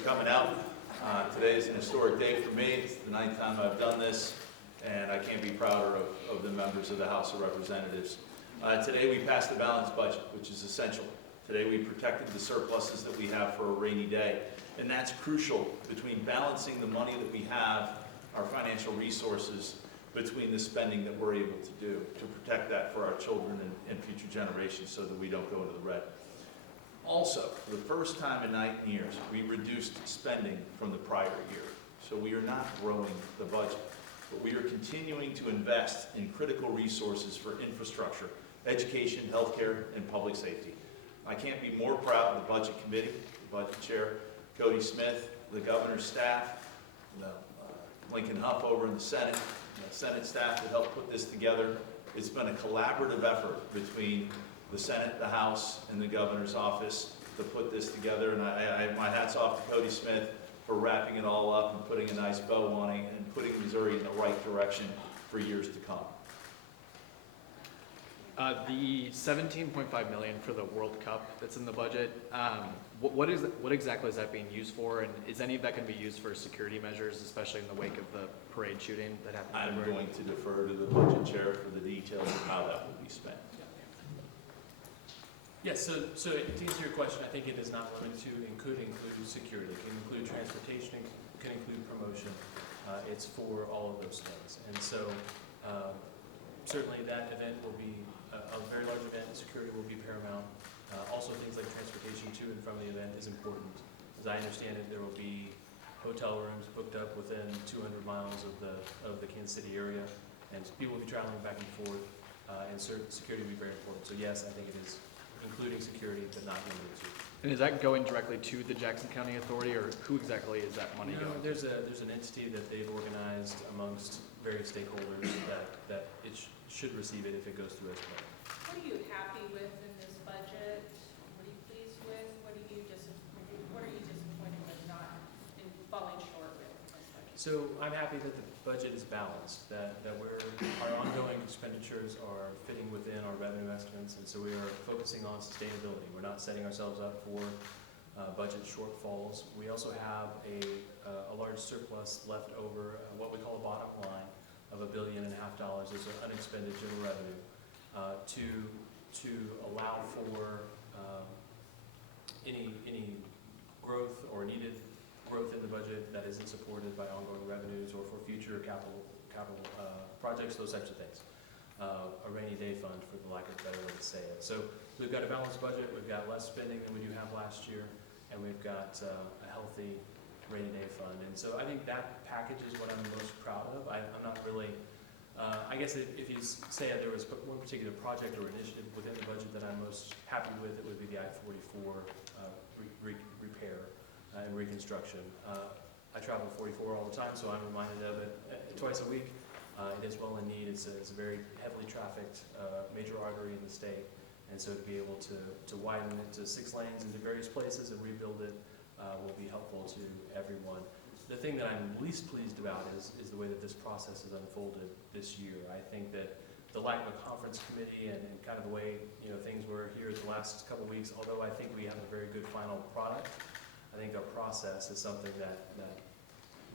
for coming out. Today is an historic day for me. It's the 9th time I've done this, and I can't be prouder of the members of the House of Representatives. Today we passed the balanced budget, which is essential. Today we protected the surpluses that we have for a rainy day, and that's crucial between balancing the money that we have, our financial resources, between the spending that we're able to do to protect that for our children and future generations so that we don't go into the red. Also, for the first time in 9 years, we reduced spending from the prior year. So we are not growing the budget, but we are continuing to invest in critical resources for infrastructure, education, healthcare, and public safety. I can't be more proud of the Budget Committee, the Budget Chair, Cody Smith, the Governor's staff, Lincoln Huff over in the Senate staff that helped put this together. It's been a collaborative effort between the Senate, the House, and the Governor's office to put this together, and my hat's off to Cody Smith for wrapping it all up and putting a nice bow on it and putting Missouri in the right direction for years to come. The $17.5 million for the World Cup that's in the budget, what exactly is that being used for, and is any of that going to be used for security measures, especially in the wake of the parade shooting that happened? I'm going to defer to the Budget Chair for the details of how that will be spent. Yes, so to answer your question, I think it is not limited to include security. It can include transportation, it can include promotion. It's for all of those things. And so certainly that event will be a very large event. Security will be paramount. Also things like transportation to and from the event is important. As I understand it, there will be hotel rooms booked up within 200 miles of the Kansas City area, and people will be traveling back and forth, and security will be very important. So yes, I think it is including security, but not limited to. And is that going directly to the Jackson County Authority, or who exactly is that money going? There's an entity that they've organized amongst various stakeholders that it should receive it if it goes through as well. What are you happy with in this budget? What are you pleased with? What are you disappointed with not in falling short with in this budget? So I'm happy that the budget is balanced, that our ongoing expenditures are fitting within our revenue estimates, and so we are focusing on sustainability. We're not setting ourselves up for budget shortfalls. We also have a large surplus left over, what we call a bottom line of $1.5 billion as an unexpended general revenue to allow for any growth or needed growth in the budget that isn't supported by ongoing revenues or for future capital projects, those types of things. A rainy day fund, for the lack of a better way to say it. So we've got a balanced budget, we've got less spending than we do have last year, and we've got a healthy rainy day fund. And so I think that package is what I'm most proud of. I'm not really, I guess if you say there was one particular project or initiative within the budget that I'm most happy with, it would be the I-44 repair and reconstruction. I travel 44 all the time, so I'm reminded of it twice a week. It is well in need. It's a very heavily trafficked major artery in the state, and so to be able to widen it to 6 lanes into various places and rebuild it will be helpful to everyone. The thing that I'm least pleased about is the way that this process has unfolded this year. I think that the lack of a conference committee and kind of the way things were here the last couple of weeks, although I think we have a very good final product, I think our process is something that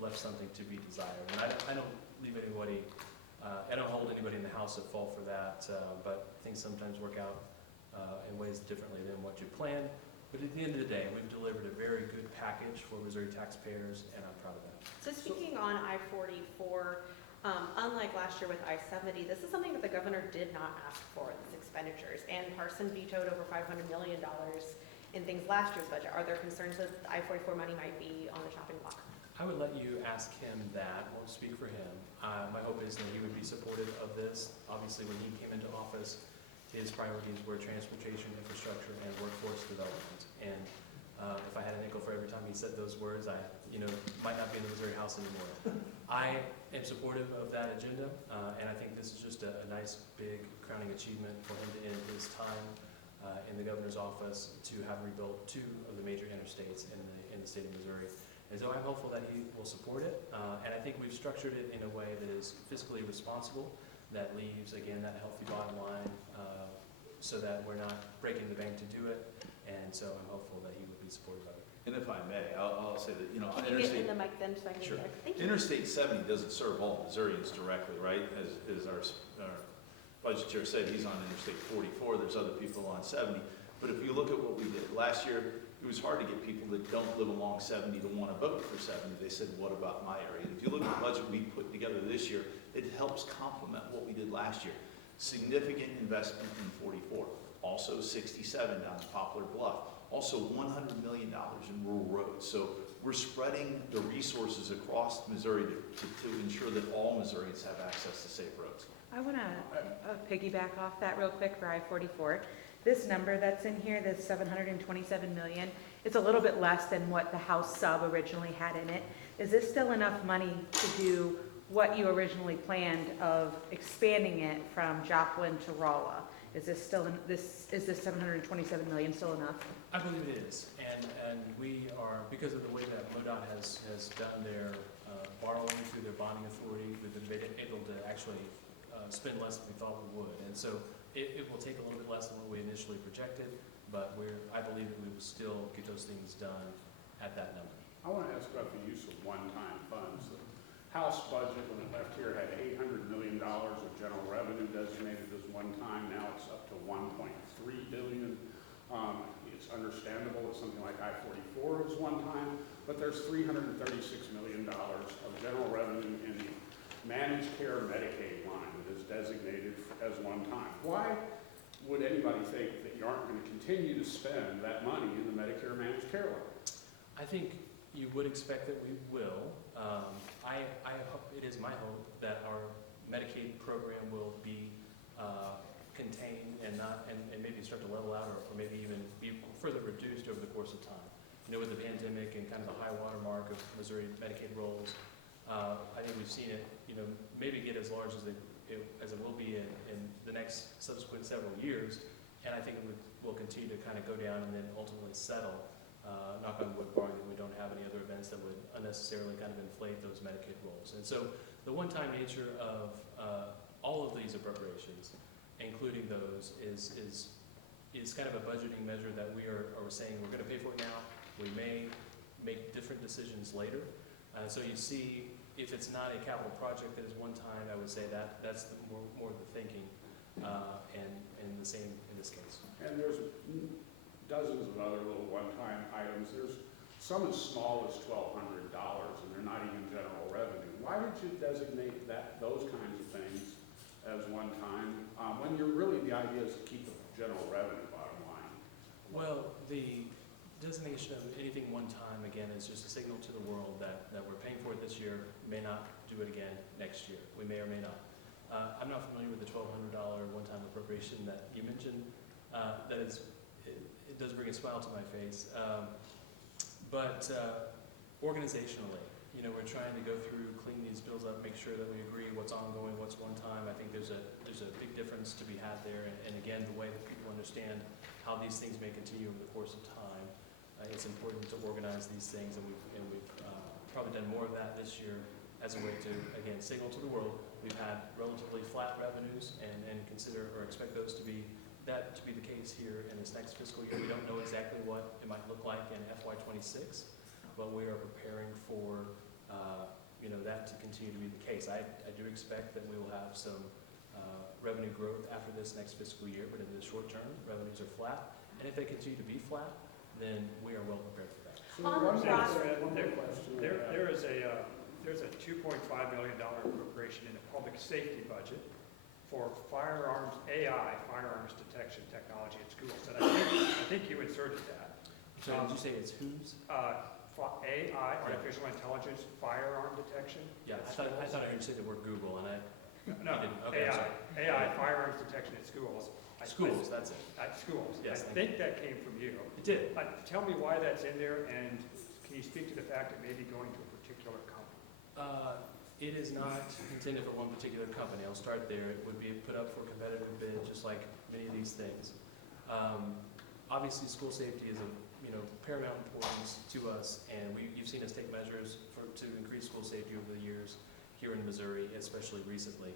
left something to be desired. And I don't leave anybody, I don't hold anybody in the House at fault for that, but things sometimes work out in ways differently than what you planned. But at the end of the day, we've delivered a very good package for Missouri taxpayers, and I'm proud of that. So speaking on I-44, unlike last year with I-70, this is something that the governor did not ask for, these expenditures, and Parson vetoed over $500 million in things last year's budget. Are there concerns that the I-44 money might be on the chopping block? I would let you ask him that. I won't speak for him. My hope is that he would be supportive of this. Obviously, when he came into office, his priorities were transportation, infrastructure, and workforce development. And if I had a nickel for every time he said those words, I might not be in the Missouri House anymore. I am supportive of that agenda, and I think this is just a nice, big, crowning achievement for him to end his time in the governor's office to have rebuilt 2 of the major interstates in the state of Missouri. And so I'm hopeful that he will support it, and I think we've structured it in a way that is fiscally responsible, that leaves, again, that healthy bottom line, so that we're not breaking the bank to do it, and so I'm hopeful that he would be supportive of it. And if I may, I'll say that, Can you get in the mic then so I can Sure. hear? Thank you. Interstate 70 doesn't serve all Missourians directly, right? As our budget chair said, he's on Interstate 44, there's other people on 70. But if you look at what we did last year, it was hard to get people that don't live along 70 to want to vote for 70. They said, what about my area? And if you look at the budget we put together this year, it helps complement what we did last year. Significant investment in 44, also 67 down in Poplar Bluff, also $100 million in rural roads. So we're spreading the resources across Missouri to ensure that all Missourians have access to safe roads. I want to piggyback off that real quick for I-44. This number that's in here, this 727 million, it's a little bit less than what the House sub originally had in it. Is this still enough money to do what you originally planned of expanding it from Joplin to Rolla? Is this still, is this 727 million still enough? I believe it is, and we are, because of the way that MoDOT has done their borrowing through their bonding authority, we've been able to actually spend less than we thought we would. And so it will take a little bit less than what we initially projected, but I believe that we will still get those things done at that number. I want to ask about the use of one-time funds. The House budget, when it left here, had $800 million of general revenue designated as one-time. Now it's up to $1.3 billion. It's understandable that something like I-44 is one-time, but there's $336 million of general revenue in the managed care Medicaid line that is designated as one-time. Why would anybody think that you aren't going to continue to spend that money in the Medicare managed care line? I think you would expect that we will. I hope, it is my hope that our Medicaid program will be contained and maybe start to level out or maybe even be further reduced over the course of time. You know, with the pandemic and kind of the high water mark of Missouri Medicaid rolls, I think we've seen it, you know, maybe get as large as it will be in the next subsequent several years, and I think it will continue to kind of go down and then ultimately settle. Knock on wood, barring that we don't have any other events that would unnecessarily kind of inflate those Medicaid rolls. And so the one-time nature of all of these appropriations, including those, is kind of a budgeting measure that we are saying we're going to pay for it now. We may make different decisions later. So you see, if it's not a capital project that is one time, I would say that's more of the thinking, and the same in this case. And there's dozens of other little one-time items. There's some as small as $1,200, and they're not even general revenue. Why did you designate those kinds of things as one-time when the idea is to keep the general revenue bottom line? Well, the designation of anything one time, again, is just a signal to the world that we're paying for it this year, may not do it again next year. We may or may not. I'm not familiar with the $1,200 one-time appropriation that you mentioned. It does bring a smile to my face. But organizationally, you know, we're trying to go through, clean these bills up, make sure that we agree what's ongoing, what's one time. I think there's a big difference to be had there. And again, the way that people understand how these things may continue over the course of time, it's important to organize these things, and we've probably done more of that this year as a way to, again, signal to the world we've had relatively flat revenues and consider or expect those to be the case here in this next fiscal year. We don't know exactly what it might look like in FY26, but we are preparing for that to continue to be the case. I do expect that we will have some revenue growth after this next fiscal year, but in the short term, revenues are flat, and if they continue to be flat, then we are well prepared for that. So On one the more process- question. There's a $2.5 million appropriation in the public safety budget for firearms detection technology at schools. And I think you inserted that. So did you say it's whose? AI, artificial intelligence, firearm detection. Yeah, I thought I heard you say the word Google, and No, you didn't. Okay, I'm sorry. AI, firearms detection at schools. Schools, that's it. At schools. Yes, I thank think that came from you. It did. Tell me why that's in there, and can you speak to the fact it may be going to a particular company? It is not intended for one particular company. I'll start there. It would be put up for competitive bid, just like many of these things. Obviously, school safety is of paramount importance to us, and you've seen us take measures to increase school safety over the years here in Missouri, especially recently.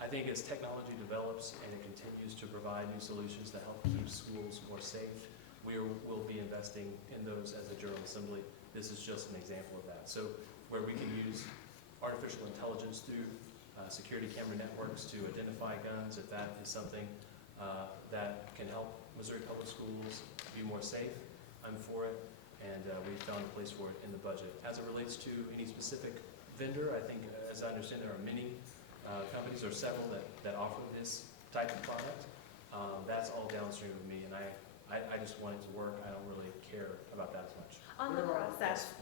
I think as technology develops and it continues to provide new solutions to help keep schools more safe, we'll be investing in those as a General Assembly. This is just an example of that. So where we can use artificial intelligence through security camera networks to identify guns, if that is something that can help Missouri Public Schools be more safe, I'm for it, and we found a place for it in the budget. As it relates to any specific vendor, I think, as I understand, there are many companies or several that offer this type of product. That's all downstream of me, and I just want it to work. I don't really care about that as much. On the process,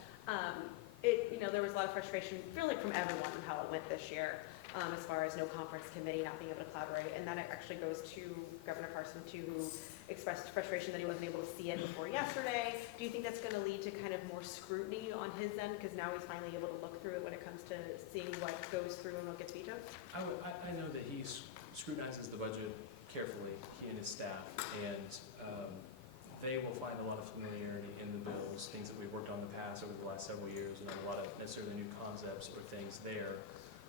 there was a lot of frustration, really from everyone on how it went this year, as far as no conference committee, not being able to collaborate. And that actually goes to Governor Parson too, who expressed frustration that he wasn't able to see it before yesterday. Do you think that's going to lead to kind of more scrutiny on his end? Because now he's finally able to look through it when it comes to seeing what goes through and what gets vetoed? I know that he scrutinizes the budget carefully, he and his staff, and they will find a lot of familiarity in the bills, things that we've worked on in the past over the last several years, and a lot of necessarily new concepts or things there.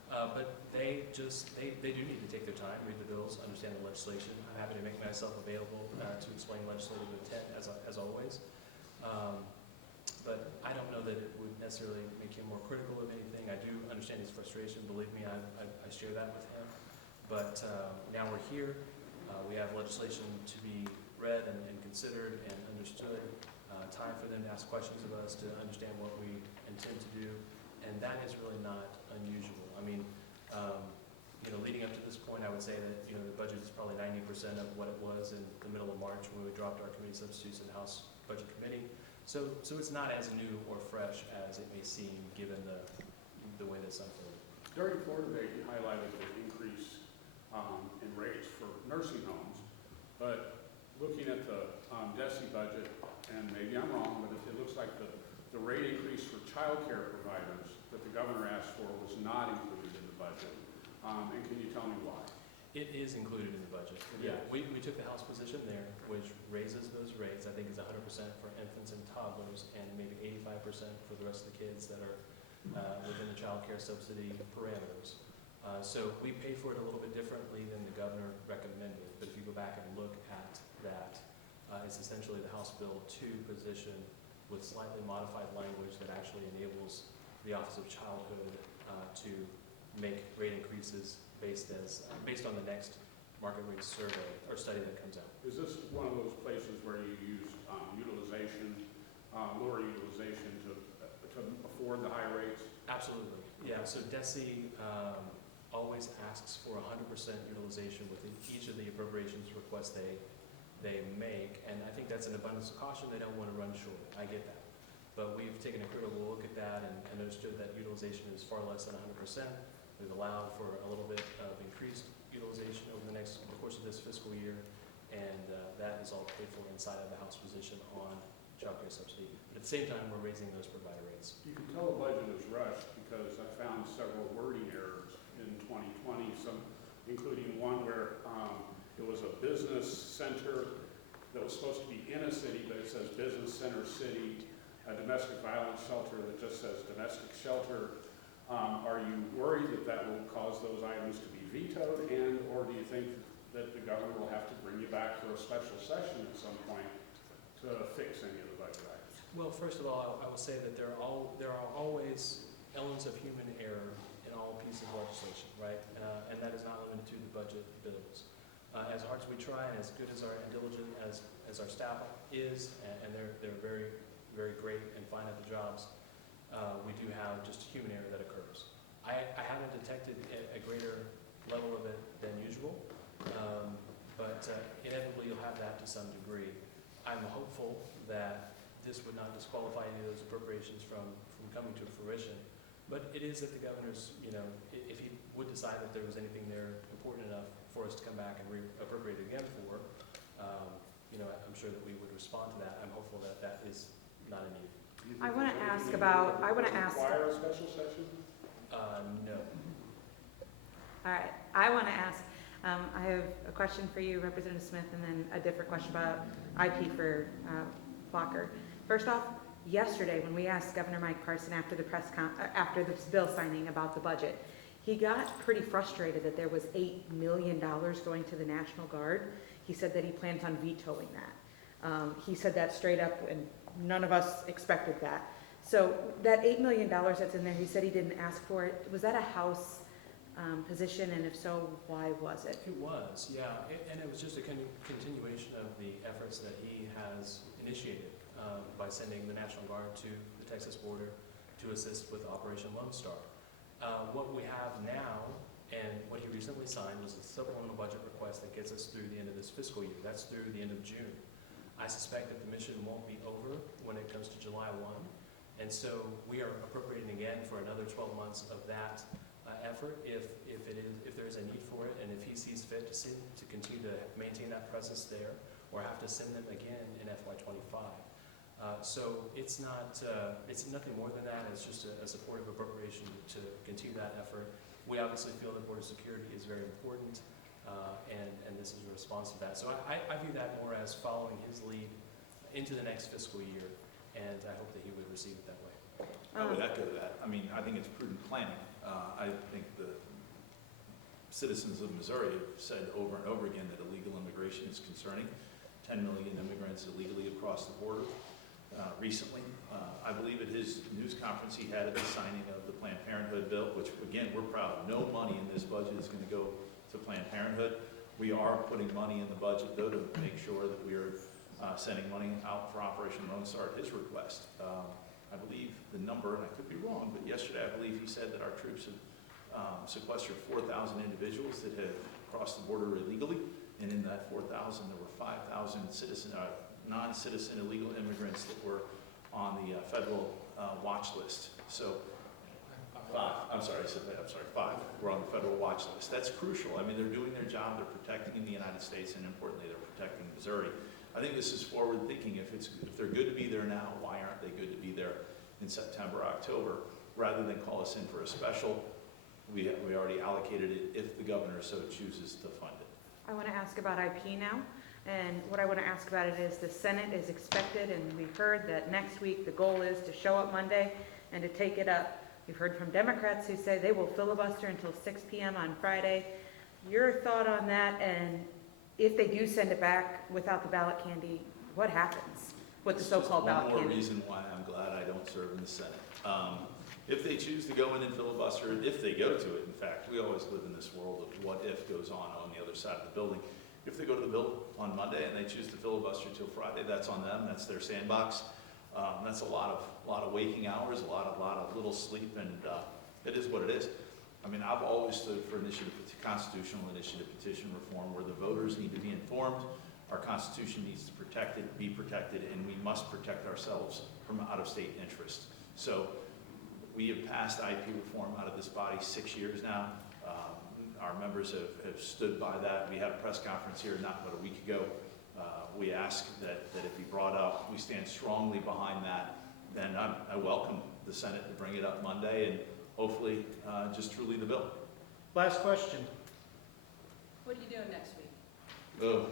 But they do need to take their time, read the bills, understand the legislation. I'm happy to make myself available to explain legislative intent as always. But I don't know that it would necessarily make him more critical of anything. I do understand his frustration. Believe me, I share that with him. But now we're here. We have legislation to be read and considered and understood. Time for them to ask questions of us, to understand what we intend to do. And that is really not unusual. I mean, leading up to this point, I would say that, the budget is probably 90% of what it was in the middle of March when we dropped our committee substitutes in the House Budget Committee. So it's not as new or fresh as it may seem, given the way that's unfolded. During floor debate, you highlighted the increase in rates for nursing homes, but looking at the DESI budget, and maybe I'm wrong, but it looks like the rate increase for child care providers that the governor asked for was not included in the budget. And can you tell me why? It is included in the budget. Yes. We took the House position there, which raises those rates. I think it's 100% for infants and toddlers, and maybe 85% for the rest of the kids that are within the child care subsidy parameters. So we pay for it a little bit differently than the governor recommended. But if you go back and look at that, it's essentially the House Bill 2 position with slightly modified language that actually enables the Office of Childhood to make rate increases based on the next market rate survey or study that comes out. Is this one of those places where you use lower utilization to afford the high rates? Absolutely. Yeah, so DESI always asks for 100% utilization within each of the appropriations requests they make, and I think that's an abundance of caution. They don't want to run short. I get that. But we've taken a critical look at that and understood that utilization is far less than 100%. We've allowed for a little bit of increased utilization over the course of this fiscal year, and that is all paid for inside of the House position on child care subsidy. But at the same time, we're raising those provider rates. You can tell the budget is rushed because I found several wording errors in 2020, including one where it was a business center that was supposed to be in a city, but it says business center city, a domestic violence shelter that just says domestic shelter. Are you worried that will cause those items to be vetoed, or do you think that the governor will have to bring you back for a special session at some point to fix any of the budget items? Well, first of all, I will say that there are always elements of human error in all pieces of legislation, right? And that is not limited to the budget bills. As hard as we try, and as good as and diligent as our staff is, and they're very, very great and fine at the jobs, we do have just human error that occurs. I haven't detected a greater level of it than usual, but inevitably you'll have that to some degree. I'm hopeful that this would not disqualify any of those appropriations from coming to fruition, but it is at the governor's, if he would decide that there was anything there important enough for us to come back and re-appropriate it again for, I'm sure that we would respond to that. I'm hopeful that that is not a need. I want to ask about, Require a special session? No. all right, I want to ask, I have a question for you, Representative Smith, and then a different question about IP for Blocker. First off, yesterday when we asked Governor Mike Parson after the after the bill signing about the budget, he got pretty frustrated that there was $8 million going to the National Guard. He said that he plans on vetoing that. He said that straight up, and none of us expected that. So that $8 million that's in there, he said he didn't ask for it. Was that a House position, and if so, why was it? It was, yeah, and it was just a continuation of the efforts that he has initiated by sending the National Guard to the Texas border to assist with Operation Lone Star. What we have now, and what he recently signed, was a supplemental budget request that gets us through the end of this fiscal year. That's through the end of June. I suspect that the mission won't be over when it comes to July 1, and so we are appropriating again for another 12 months of that effort if there's a need for it, and if he sees fit to continue to maintain that presence there, or have to send them again in FY25. So it's nothing more than that. It's just a supportive appropriation to continue that effort. We obviously feel that border security is very important, and this is a response to that. So I view that more as following his lead into the next fiscal year, and I hope that he would receive it that way. I would echo that. I mean, I think it's prudent planning. I think the citizens of Missouri have said over and over again that illegal immigration is concerning. 10 million immigrants illegally across the border. Recently, I believe at his news conference he had at the signing of the Planned Parenthood bill, which again, we're proud of. No money in this budget is going to go to Planned Parenthood. We are putting money in the budget, though, to make sure that we are sending money out for Operation Lone Star at his request. I believe the number, and I could be wrong, but yesterday I believe he said that our troops have sequestered 4,000 individuals that had crossed the border illegally, and in that 4,000 there were 5,000 non-citizen illegal immigrants that were on the federal watch list. So five were on the federal watch list. That's crucial. I mean, they're doing their job, they're protecting the United States, and importantly, they're protecting Missouri. I think this is forward thinking. If they're good to be there now, why aren't they good to be there in September, October? Rather than call us in for a special, we already allocated it if the governor so chooses to fund it. I want to ask about IP now, and what I want to ask about it is the Senate is expected, and we've heard that next week the goal is to show up Monday and to take it up. We've heard from Democrats who say they will filibuster until 6 p.m. on Friday. Your thought on that, and if they do send it back without the ballot candy, what happens with the so-called ballot One more candy? reason why I'm glad I don't serve in the Senate. If they choose to go in and filibuster, if they go to it, in fact, we always live in this world of what if goes on the other side of the building. If they go to the bill on Monday and they choose to filibuster till Friday, that's on them. That's their sandbox. That's a lot of waking hours, a lot of little sleep, and it is what it is. I mean, I've always stood for constitutional initiative petition reform, where the voters need to be informed. Our Constitution needs to be protected, and we must protect ourselves from out-of-state interest. So we have passed IP reform out of this body 6 years now. Our members have stood by that. We had a press conference here not but a week ago. We ask that it be brought up. We stand strongly behind that. Then I welcome the Senate to bring it up Monday and hopefully just truly the bill. Last question. What are you doing next week? Oh.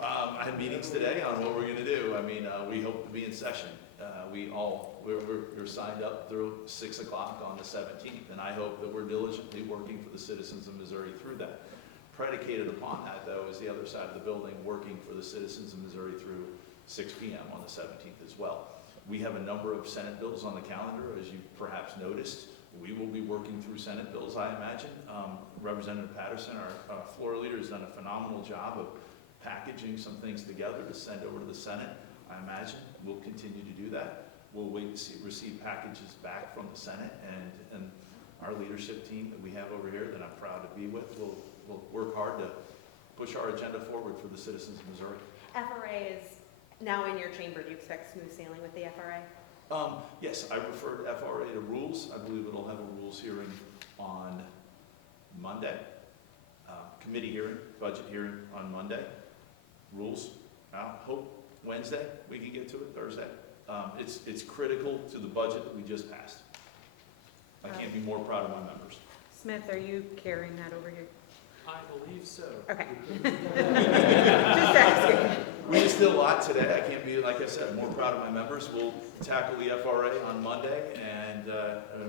I had meetings today on what we're going to do. I mean, we hope to be in session. We're signed up through 6 o'clock on the 17th, and I hope that we're diligently working for the citizens of Missouri through that. Predicated upon that, though, is the other side of the building working for the citizens of Missouri through 6 p.m. on the 17th as well. We have a number of Senate bills on the calendar, as you perhaps noticed. We will be working through Senate bills, I imagine. Representative Patterson, our floor leader, has done a phenomenal job of packaging some things together to send over to the Senate. I imagine we'll continue to do that. We'll wait to receive packages back from the Senate, and our leadership team that we have over here that I'm proud to be with will work hard to push our agenda forward for the citizens of Missouri. FRA is now in your chamber. Do you expect smooth sailing with the FRA? Yes, I referred FRA to rules. I believe it'll have a rules hearing on Monday. Committee hearing, budget hearing on Monday. Rules, I hope Wednesday we can get to it, Thursday. It's critical to the budget that we just passed. I can't be more proud of my members. Smith, are you carrying that over here? I believe so. Okay. Just asking. We just did a lot today. I can't be, like I said, more proud of my members. We'll tackle the FRA on Monday, and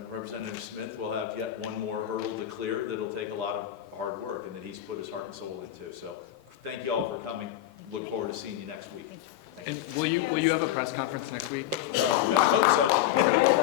Representative Smith will have yet one more hurdle to clear that'll take a lot of hard work and that he's put his heart and soul into. So thank you all for coming. look forward to seeing you next week. And will you have a press conference next week? I hope so.